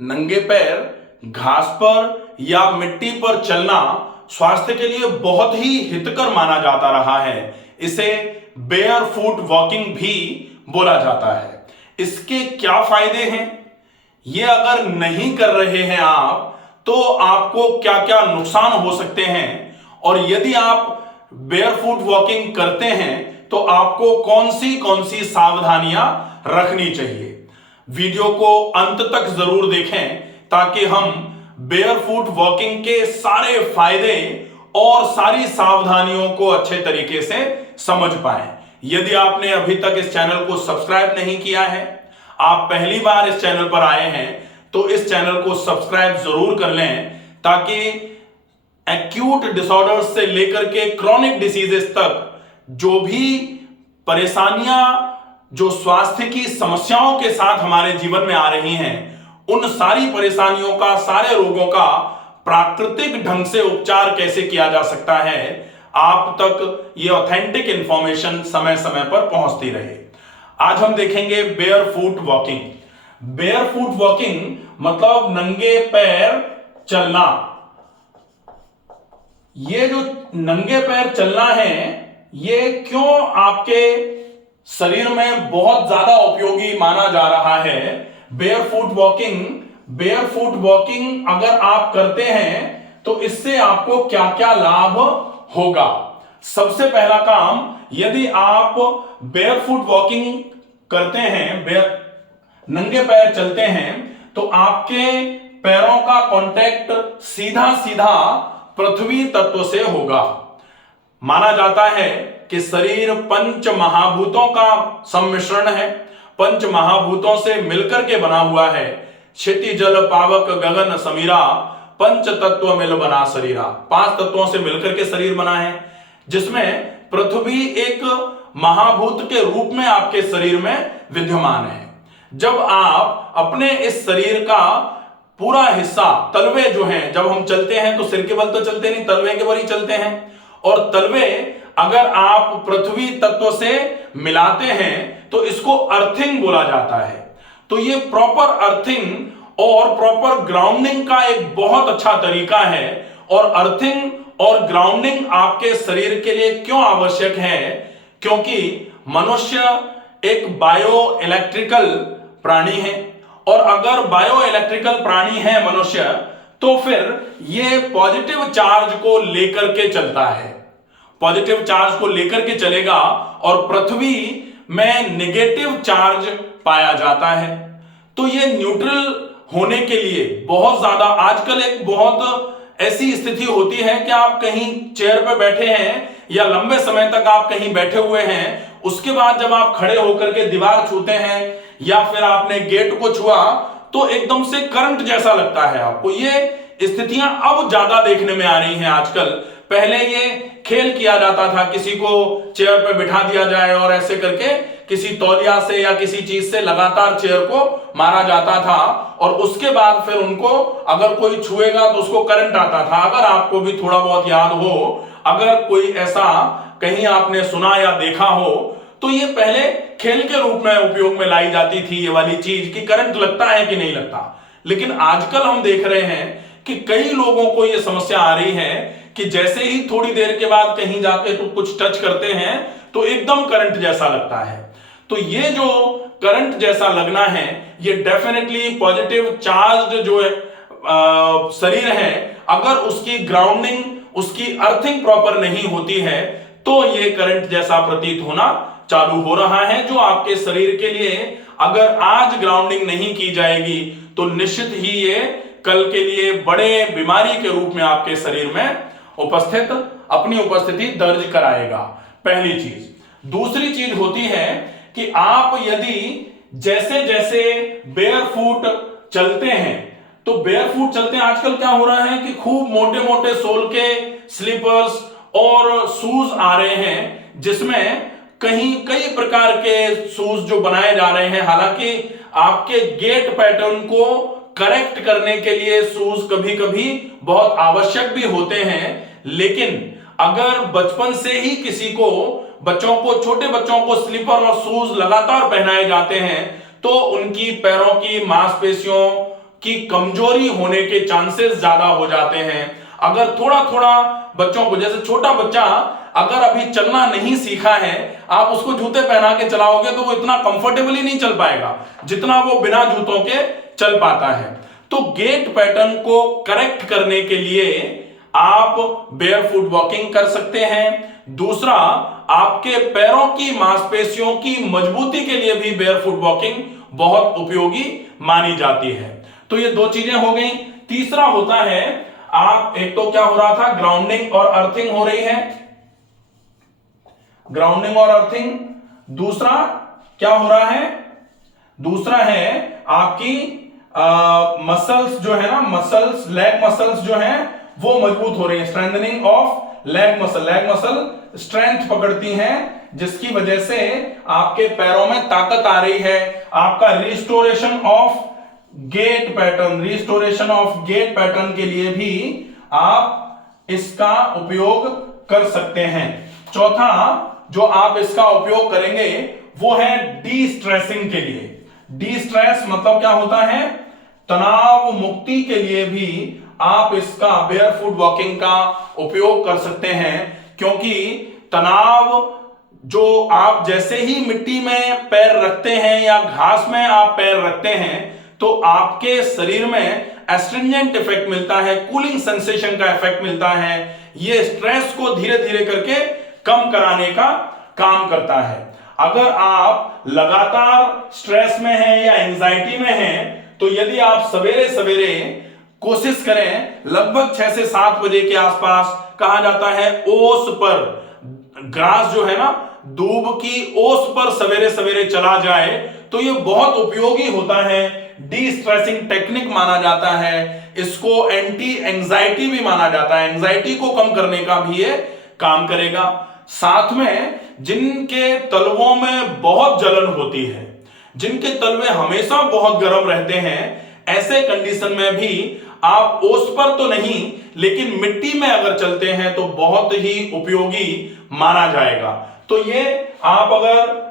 नंगे पैर घास पर या मिट्टी पर चलना स्वास्थ्य के लिए बहुत ही हितकर माना जाता रहा है। इसे बेयर फुट वॉकिंग भी बोला जाता है। इसके क्या फायदे हैं, ये अगर नहीं कर रहे हैं आप तो आपको क्या क्या नुकसान हो सकते हैं, और यदि आप बेयर फुट वॉकिंग करते हैं तो आपको कौन सी सावधानियां रखनी चाहिए। वीडियो को अंत तक जरूर देखें ताकि हम बेयर फुट वॉकिंग के सारे फायदे और सारी सावधानियों को अच्छे तरीके से समझ पाएं। यदि आपने अभी तक इस चैनल को सब्सक्राइब नहीं किया है, आप पहली बार इस चैनल पर आए हैं, तो इस चैनल को सब्सक्राइब जरूर कर लें ताकि एक्यूट डिसऑर्डर्स से लेकर के क्रॉनिक डिसीजेस तक जो भी परेशानियां, जो स्वास्थ्य की समस्याओं के साथ हमारे जीवन में आ रही हैं, उन सारी परेशानियों का, सारे रोगों का प्राकृतिक ढंग से उपचार कैसे किया जा सकता है, आप तक ये ऑथेंटिक इंफॉर्मेशन समय समय पर पहुंचती रहे। आज हम देखेंगे bear foot walking. Bear foot walking मतलब नंगे पैर चलना। ये जो नंगे पैर चलना है, ये क्यों आपके शरीर में बहुत ज्यादा उपयोगी माना जा रहा है। बेयर फुट वॉकिंग अगर आप करते हैं तो इससे आपको क्या क्या लाभ होगा। सबसे पहला काम, यदि आप बेयर फुट वॉकिंग करते हैं, नंगे पैर चलते हैं, तो आपके पैरों का कांटेक्ट सीधा सीधा पृथ्वी तत्व से होगा। माना जाता है कि शरीर पंच महाभूतों का सम्मिश्रण है, पंच महाभूतों से मिलकर के बना हुआ है। क्षिति जल पावक गगन समीरा, पंच तत्व मिल बना शरीरा। 5 तत्वों से मिलकर के शरीर बना है, जिसमें पृथ्वी एक महाभूत के रूप में आपके शरीर में विद्यमान है। जब आप अपने इस शरीर का पूरा हिस्सा, तलवे जो हैं, जब हम चलते हैं तो सिर के बल तो चलते नहीं, तलवे के बल ही चलते हैं, और तलवे अगर आप पृथ्वी तत्व से मिलाते हैं तो इसको अर्थिंग बोला जाता है। तो ये प्रॉपर अर्थिंग और प्रॉपर ग्राउंडिंग का एक बहुत अच्छा तरीका है। और अर्थिंग और ग्राउंडिंग आपके शरीर के लिए क्यों आवश्यक है, क्योंकि मनुष्य एक बायो इलेक्ट्रिकल प्राणी है, और अगर बायो इलेक्ट्रिकल प्राणी है मनुष्य, तो फिर ये पॉजिटिव चार्ज को लेकर के चलता है, पॉजिटिव चार्ज को लेकर के चलेगा, और पृथ्वी में नेगेटिव चार्ज पाया जाता है। तो ये न्यूट्रल होने के लिए बहुत ज्यादा, आजकल एक बहुत ऐसी स्थिति होती है कि आप कहीं चेयर पे बैठे हैं या लंबे समय तक आप कहीं बैठे हुए हैं, उसके बाद जब आप खड़े होकर के दीवार छूते हैं या फिर आपने गेट को छुआ तो एकदम से करंट जैसा लगता है आपको। ये स्थितियां अब ज्यादा देखने में आ रही हैं आजकल। पहले ये खेल किया जाता था, किसी को चेयर पे बिठा दिया जाए और ऐसे करके किसी तौलिया से या किसी चीज से लगातार चेयर को मारा जाता था, और उसके बाद फिर उनको अगर कोई छुएगा तो उसको करंट आता था। अगर आपको भी थोड़ा बहुत याद हो, अगर कोई ऐसा कहीं आपने सुना या देखा हो, तो ये पहले खेल के रूप में उपयोग में लाई जाती थी ये वाली चीज कि करंट लगता है कि नहीं लगता। लेकिन आजकल हम देख रहे हैं कि कई लोगों को ये समस्या आ रही है कि जैसे ही थोड़ी देर के बाद कहीं जाके तो कुछ टच करते हैं तो एकदम करंट जैसा लगता है। तो ये जो करंट जैसा लगना है, ये डेफिनेटली पॉजिटिव चार्ज जो शरीर है, अगर उसकी ग्राउंडिंग, उसकी अर्थिंग प्रॉपर नहीं होती है तो ये करंट जैसा प्रतीत होना चालू हो रहा है, जो आपके शरीर के लिए अगर आज ग्राउंडिंग नहीं की जाएगी तो निश्चित ही ये कल के लिए बड़े बीमारी के रूप में आपके शरीर में अपनी उपस्थिति दर्ज कराएगा। पहली चीज। दूसरी चीज होती है कि आप यदि जैसे जैसे बेयर फुट चलते हैं, तो बेयर फुट चलते हैं, आजकल क्या हो रहा है कि खूब मोटे मोटे सोल के स्लीपर्स और शूज आ रहे हैं, जिसमें कई प्रकार के शूज जो बनाए जा रहे हैं। हालांकि आपके गेट पैटर्न को करेक्ट करने के लिए शूज कभी कभी बहुत आवश्यक भी होते हैं, लेकिन अगर बचपन से ही किसी को, छोटे बच्चों को स्लीपर और शूज लगातार पहनाए जाते हैं तो उनकी पैरों की मांसपेशियों की कमजोरी होने के चांसेस ज्यादा हो जाते हैं। अगर थोड़ा थोड़ा बच्चों को, जैसे छोटा बच्चा अगर अभी चलना नहीं सीखा है, आप उसको जूते पहना के चलाओगे तो वो इतना कंफर्टेबली नहीं चल पाएगा जितना वो बिना जूतों के चल पाता है। तो गेट पैटर्न को करेक्ट करने के लिए आप बेयरफुट वॉकिंग कर सकते हैं। दूसरा, आपके पैरों की मांसपेशियों की मजबूती के लिए भी बेयरफुट वॉकिंग बहुत उपयोगी मानी जाती है। तो ये दो चीजें हो गई। तीसरा होता है, आप एक तो क्या हो रहा था, ग्राउंडिंग और अर्थिंग हो रही है, ग्राउंडिंग और अर्थिंग। दूसरा क्या हो रहा है, दूसरा है आपकी मसल्स जो है ना, मसल्स, लेग मसल्स जो हैं वो मजबूत हो रही है, strengthening of leg muscle, leg muscle strength पकड़ती हैं, जिसकी वजह से आपके पैरों में ताकत आ रही है। आपका restoration of gait pattern, restoration of gait pattern के लिए भी आप इसका उपयोग कर सकते हैं। चौथा जो आप इसका उपयोग करेंगे वो है डी स्ट्रेसिंग के लिए। डी स्ट्रेस मतलब क्या होता है, तनाव मुक्ति के लिए भी आप इसका बेयरफुट वॉकिंग का उपयोग कर सकते हैं, क्योंकि तनाव जो आप जैसे ही मिट्टी में पैर रखते हैं या घास में आप पैर रखते हैं तो आपके शरीर में एस्ट्रिंजेंट इफेक्ट मिलता है, कूलिंग सेंसेशन का इफेक्ट मिलता है। ये स्ट्रेस को धीरे धीरे करके कम कराने का काम करता है। अगर आप लगातार स्ट्रेस में हैं या एंजाइटी में हैं तो यदि आप सवेरे सवेरे कोशिश करें, लगभग 6 से 7 बजे के आसपास, कहा जाता है ओस पर, ग्रास जो है ना, दूब की ओस पर सवेरे सवेरे चला जाए तो ये बहुत उपयोगी होता है। डी स्ट्रेसिंग टेक्निक माना जाता है, इसको एंटी एंजाइटी भी माना जाता है, एंजाइटी को कम करने का भी ये काम करेगा। साथ में जिनके तलवों में बहुत जलन होती है, जिनके तलवे हमेशा बहुत गर्म रहते हैं, ऐसे कंडीशन में भी आप ओस पर तो नहीं लेकिन मिट्टी में अगर चलते हैं तो बहुत ही उपयोगी माना जाएगा। तो ये आप अगर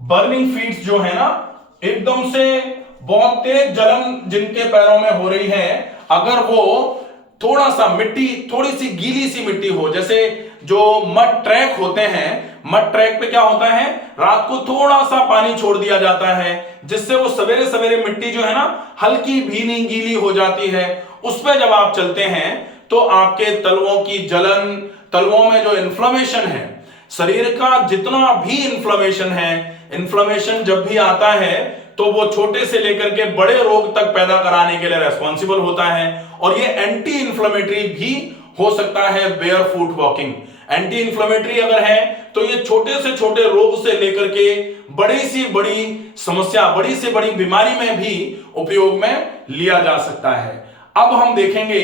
बर्निंग फीट्स जो है ना, एकदम से बहुत तेज जलन जिनके पैरों में हो रही है, अगर वो थोड़ा सा मिट्टी, थोड़ी सी गीली सी मिट्टी हो, जैसे जो मड ट्रैक होते हैं, मड ट्रैक पे क्या होता है, रात को थोड़ा सा पानी छोड़ दिया जाता है जिससे वो सवेरे सवेरे मिट्टी जो है ना हल्की भीनी गीली हो जाती है। उस पे जब आप चलते हैं तो आपके तलवों की जलन, तलवों में जो इन्फ्लेमेशन है, शरीर का जितना भी इन्फ्लेमेशन है, इन्फ्लेमेशन जब भी आता है तो वो छोटे से लेकर के बड़े रोग तक पैदा कराने के लिए रेस्पॉन्सिबल होता है। और ये एंटी इन्फ्लेमेटरी भी हो सकता है बेयरफुट वॉकिंग। एंटी इन्फ्लेमेटरी अगर है तो ये छोटे से छोटे रोग से लेकर के बड़ी से बड़ी समस्या, बड़ी से बड़ी बीमारी में भी उपयोग में लिया जा सकता है। अब हम देखेंगे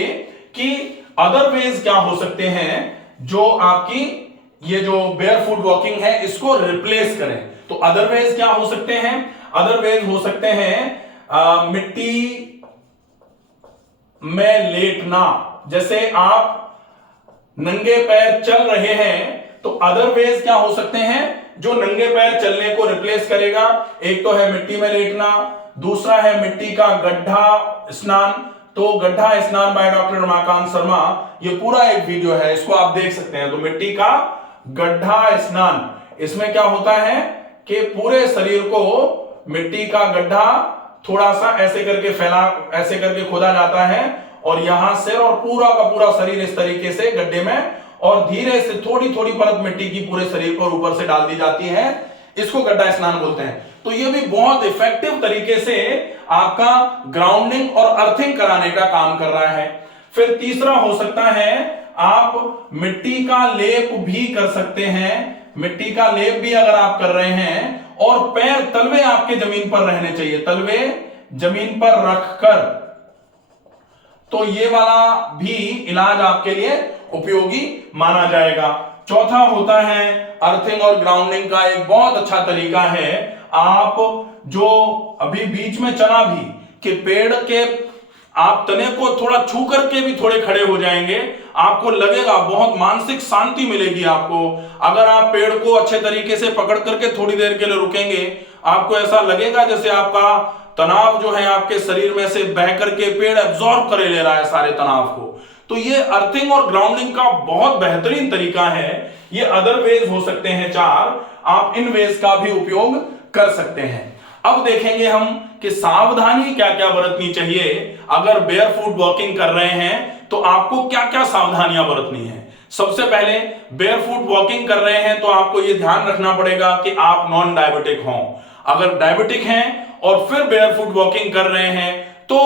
कि अदर वेज क्या हो सकते हैं जो आपकी ये जो बेयरफुट वॉकिंग है इसको रिप्लेस करें। तो अदर वेज क्या हो सकते हैं, अदर वेज हो सकते हैं मिट्टी में लेटना। जैसे आप नंगे पैर चल रहे हैं तो अदर वेज क्या हो सकते हैं जो नंगे पैर चलने को रिप्लेस करेगा। एक तो है मिट्टी में लेटना, दूसरा है मिट्टी का गड्ढा स्नान। तो गड्ढा स्नान बाय डॉक्टर रमाकांत शर्मा, ये पूरा एक वीडियो है, इसको आप देख सकते हैं। तो मिट्टी का गड्ढा स्नान, इसमें क्या होता है कि पूरे शरीर को मिट्टी का गड्ढा थोड़ा सा ऐसे करके फैला, ऐसे करके खोदा जाता है और यहां सिर और पूरा का पूरा शरीर इस तरीके से गड्ढे में, और धीरे से थोड़ी थोड़ी परत मिट्टी की पूरे शरीर पर ऊपर से डाल दी जाती है। इसको गड्ढा स्नान बोलते हैं। तो ये भी बहुत इफेक्टिव तरीके से आपका ग्राउंडिंग और अर्थिंग कराने का काम कर रहा है। फिर तीसरा हो सकता है आप मिट्टी का लेप भी कर सकते हैं। मिट्टी का लेप भी अगर आप कर रहे हैं और पैर, तलवे आपके जमीन पर रहने चाहिए, तलवे जमीन पर रखकर, तो ये वाला भी इलाज आपके लिए उपयोगी माना जाएगा। चौथा होता है अर्थिंग और ग्राउंडिंग का एक बहुत अच्छा तरीका है, आप जो अभी बीच में चला भी कि पेड़ के आप तने को थोड़ा छू करके भी थोड़े खड़े हो जाएंगे, आपको लगेगा बहुत मानसिक शांति मिलेगी आपको। अगर आप पेड़ को अच्छे तरीके से पकड़ करके थोड़ी देर के लिए रुकेंगे, आपको ऐसा लगेगा जैसे आपका तनाव जो है आपके शरीर में से बह करके पेड़ एब्जॉर्ब करे ले रहा है सारे तनाव को। तो ये अर्थिंग और ग्राउंडिंग का बहुत बेहतरीन तरीका है। ये अदर वेज हो सकते हैं 4, आप इन वेज का भी उपयोग कर सकते हैं। अब देखेंगे हम कि सावधानी क्या क्या बरतनी चाहिए। अगर बेयरफुट वॉकिंग कर रहे हैं तो आपको क्या क्या सावधानियां बरतनी है। सबसे पहले बेयरफुट वॉकिंग कर रहे हैं तो आपको यह ध्यान रखना पड़ेगा कि आप नॉन डायबिटिक हों। अगर डायबिटिक हैं और फिर बेयरफुट वॉकिंग कर रहे हैं तो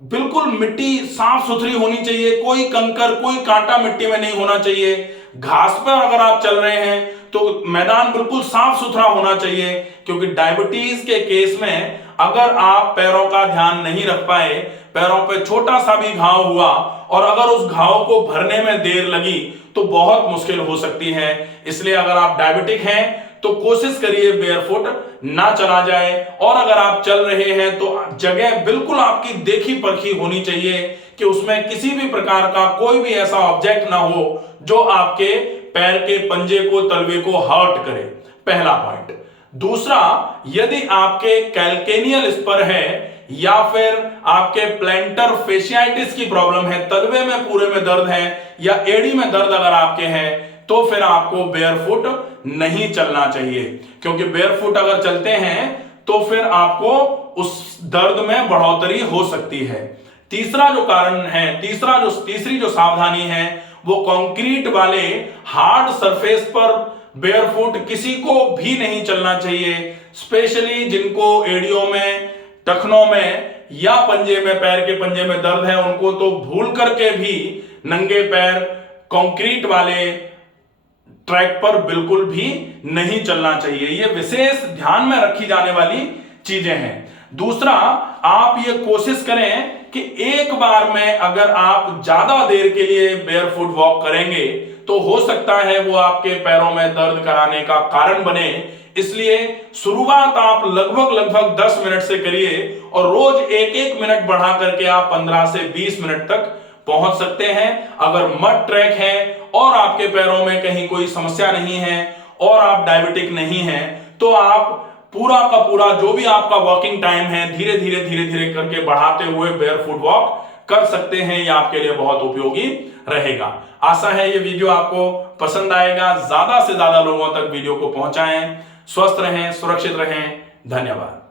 बिल्कुल मिट्टी साफ सुथरी होनी चाहिए, कोई कंकर कोई कांटा मिट्टी में नहीं होना चाहिए। घास पर अगर आप चल रहे हैं तो मैदान बिल्कुल साफ सुथरा होना चाहिए, क्योंकि डायबिटीज के केस में अगर आप पैरों का ध्यान नहीं रख पाए, पैरों पे छोटा सा भी घाव हुआ और अगर उस घाव को भरने में देर लगी तो बहुत मुश्किल हो सकती है। इसलिए अगर आप डायबिटिक हैं तो कोशिश करिए बेयरफुट ना चला जाए, और अगर आप चल रहे हैं तो जगह बिल्कुल आपकी देखी परखी होनी चाहिए कि उसमें किसी भी प्रकार का कोई भी ऐसा ऑब्जेक्ट ना हो जो आपके पैर के पंजे को तलवे को हर्ट करे। पहला पॉइंट। दूसरा, यदि आपके कैल्केनियल स्पर है या फिर आपके प्लैंटर फेशियाइटिस की प्रॉब्लम है, तलवे में पूरे में दर्द है या एड़ी में दर्द अगर आपके हैं, तो फिर आपको बेयरफुट नहीं चलना चाहिए, क्योंकि बेयरफुट अगर चलते हैं तो फिर आपको उस दर्द में बढ़ोतरी हो सकती है। तीसरा जो कारण है, तीसरी जो सावधानी है वो कंक्रीट वाले हार्ड सरफेस पर बेयरफुट किसी को भी नहीं चलना चाहिए। स्पेशली जिनको एड़ियों में, टखनों में या पंजे में, पैर के पंजे में दर्द है, उनको तो भूल करके भी नंगे पैर कंक्रीट वाले ट्रैक पर बिल्कुल भी नहीं चलना चाहिए। ये विशेष ध्यान में रखी जाने वाली चीजें हैं। दूसरा, आप ये कोशिश करें कि एक बार में अगर आप ज्यादा देर के लिए बेयरफुट वॉक करेंगे तो हो सकता है वो आपके पैरों में दर्द कराने का कारण बने। इसलिए शुरुआत आप लगभग 10 मिनट से करिए और रोज 1-1 मिनट बढ़ा करके आप 15 से 20 मिनट तक पहुंच सकते हैं। अगर मड ट्रैक है और आपके पैरों में कहीं कोई समस्या नहीं है और आप डायबिटिक नहीं हैं, तो आप पूरा का पूरा जो भी आपका वॉकिंग टाइम है धीरे धीरे करके बढ़ाते हुए बेयरफुट वॉक कर सकते हैं। यह आपके लिए बहुत उपयोगी रहेगा। आशा है ये वीडियो आपको पसंद आएगा। ज्यादा से ज्यादा लोगों तक वीडियो को पहुंचाएं। स्वस्थ रहें, सुरक्षित रहें। धन्यवाद।